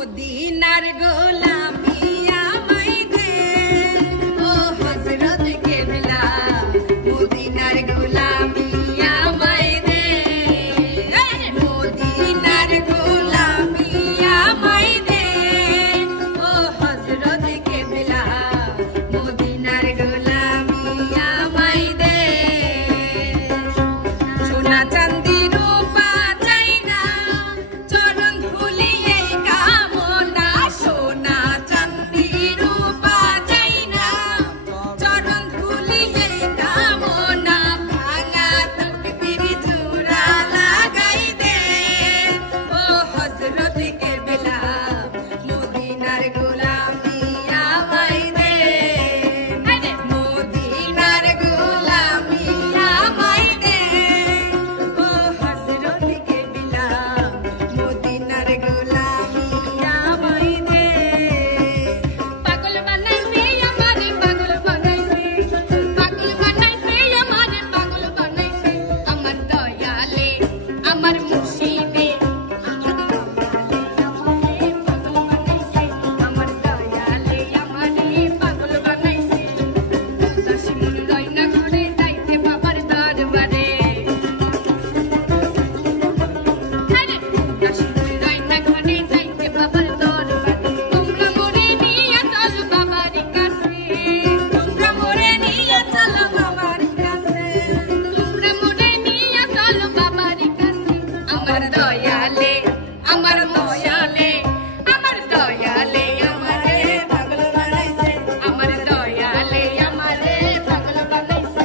মদিনার গোলামি আমায় দে ও হযরত কেবলা মদিনার গোলামি আমায় দে মদিনার গোলামি আমায় দে ও হযরত কেবলা মদিনার গোলামি আমায় দে সোনা চাঁদি রূপা চাই না চরণ ধুলি এই কামনা সোনা চাঁদি রূপা চাই না চরণ ধুলি এই কামনা ভাঙা তকদির জোড়া লাগাই দে ও হযরত কেবলা মদিনার গোলামি আমায় দে মদিনার গোলামি আমায় দে ও হযরত কেবলা মদিনার গোলামি আমায় দে পাগল বানাইছে আমারে পাগল বানাইছে আমারে পাগল বানাইছে আমার দয়ালে আমার মুর্শিদে আমার দয়ালে আমারে পাগল বানাইছে উদাসী মন রয় না ঘরে যাইতে বাবার দরবারে উদাসী মন রয় না ঘরে যাইতে বাবার দরবারে তোমরা মোরে নিয়ে চলো বাবার কাছে তোমরা মোরে নিয়ে চলো বাবার কাছে তোমরা মোরে নিয়ে চলো বাবার কাছে আমার দয়ালে আমার দয়ালে আমার দয়ালে আমারে পাগল বানাইছে আমার দয়ালে আমারে পাগল বানাইছে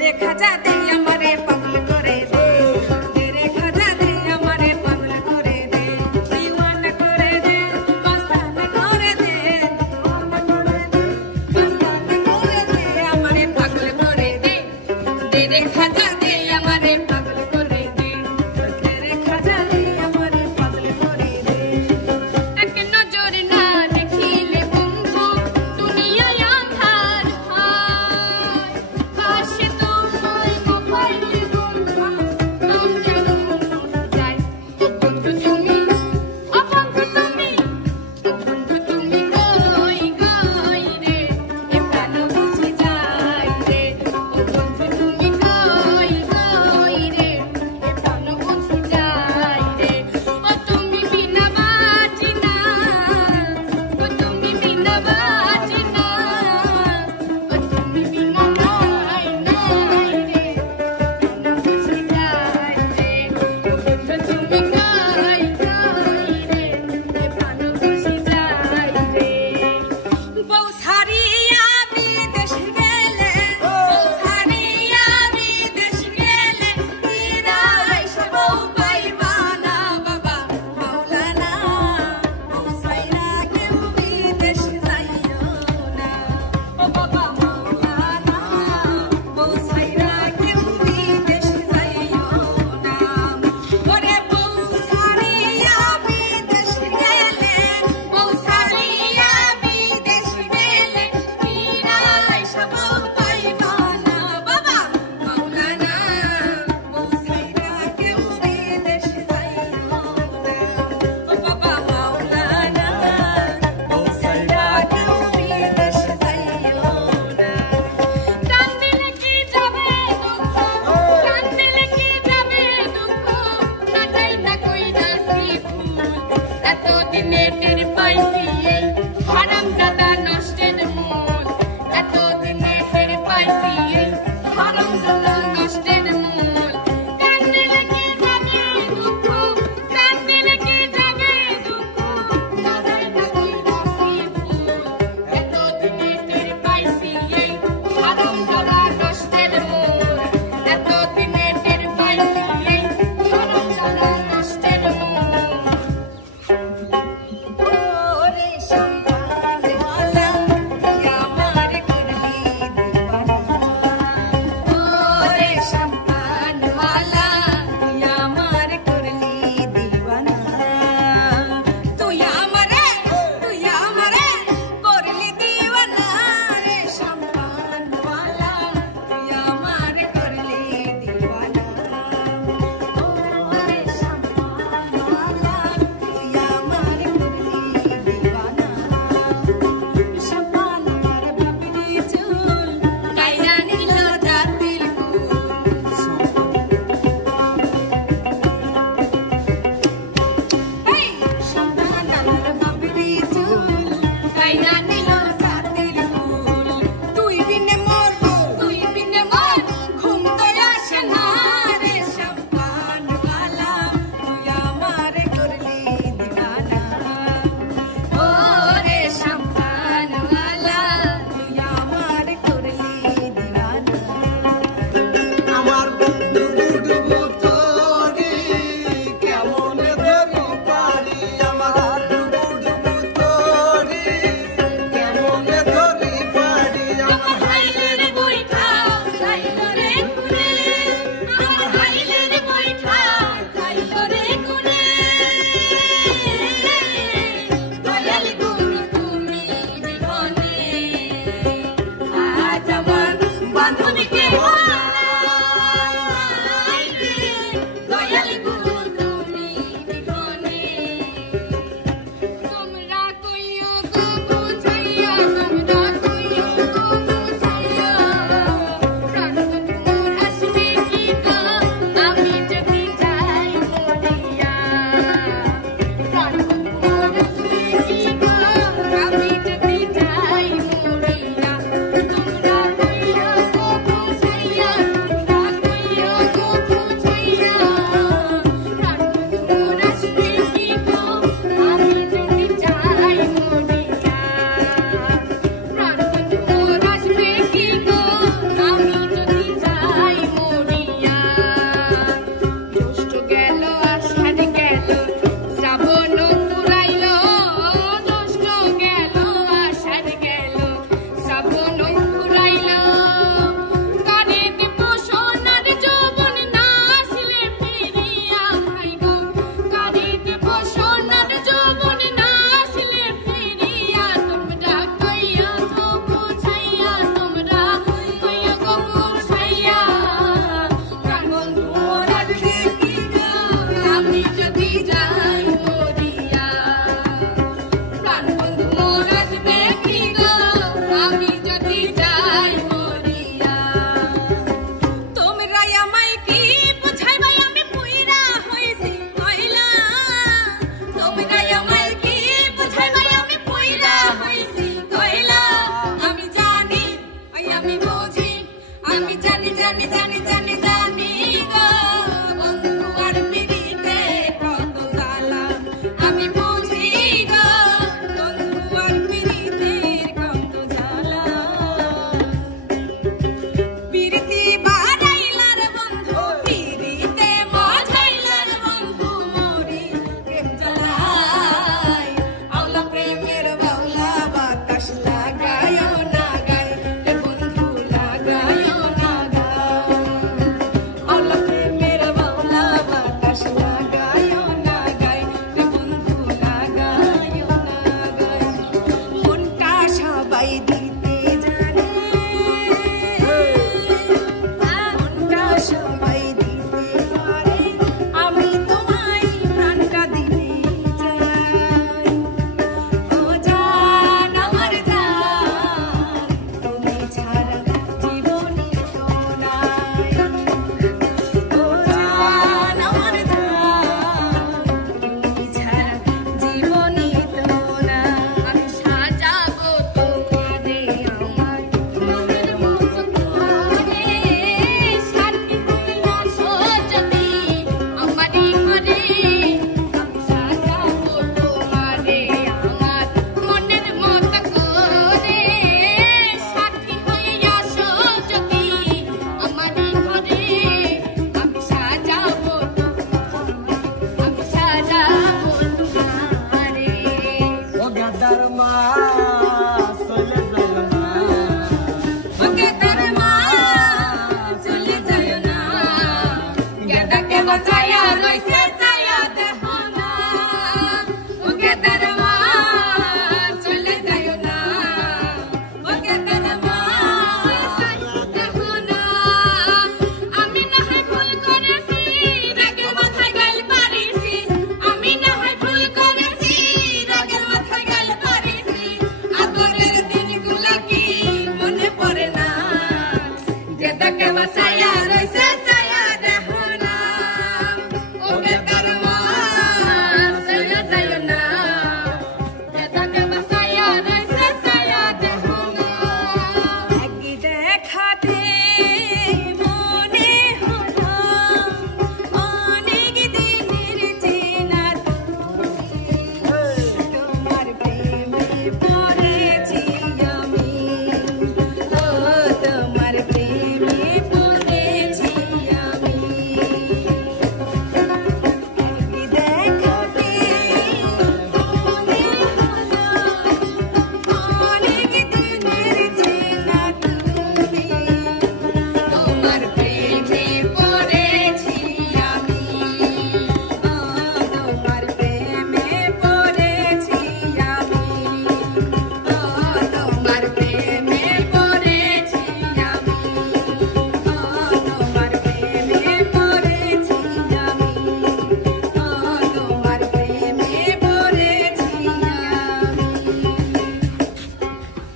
রে খাজা দে আমারে পাগল করে দে রে খাজা দে আমারে পাগল করে দে দিওয়ানা করে দে মস্তানা করে দে দিওয়ানা করে দে মস্তানা করে দে আমারে পাগল করে দে রে খাজা দে আমারে পাগল করে দে রে খাজা দে আমারে পাগল করে দে এক নজর না দেখিলে বন্ধু দুনিয়ায় আঁধার হয় পাশে তোমায় মোবাইলে বন্ধু নাম যেন যায় ও বন্ধু তুমি ও বন্ধু তুমি ও বন্ধু তুমি কই কই রে এ প্রাণ বুঝে যায় রে ও বন্ধু তুমি কই কই রে এ প্রাণ বুঝে যায় রে ও তুমি বিনা বাঁচি না ও তুমি বিনা বাঁচি না ও তুমি বিনা নাই নাই রে প্রাণ বুঝে যায় রে ও বন্ধু তুমি কই কই রে এ প্রাণ বুঝে যায় রে বউ ছাড়িয়া বিদেশ গেলে বউ ছাড়িয়া বিদেশ গেলে ফিরাই সে বউ পাইবা না বাবা মাওলানা বউ ছাইরা কেউ বিদেশ যাইও না ও বাবা মাওলানা বউ ছাইরা কেউ বিদেশ যাইও না ওরে বউ ছাড়িয়া বিদেশ গেলে বউ ছাড়িয়া বিদেশ গেলে ফিরাই সে বউ পাইবা না বাবা মাওলানা বউ ছাইরা কেউ বিদেশ যাইও না ও বাবা মাওলানা বউ ছাইরা কেউ বিদেশ যাইও না কান দিলে কি যাবে দুঃখ কান দিলে কি যাবে দুঃখ কাটাই না কইরাছি ফুল এতদিনে